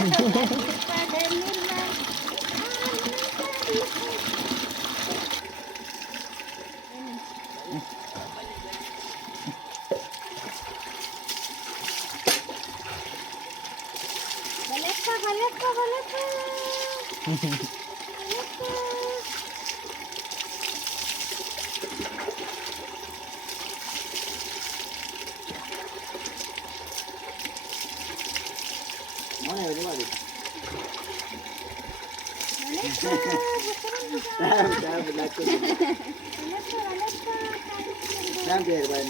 Pada Nirma. Balik pa, balik pa, balik pa. Balik pa. Mana ya coba deh. Balik pa. Bukan Dah berlaku. balik pa, balik pa. Dah biar ban.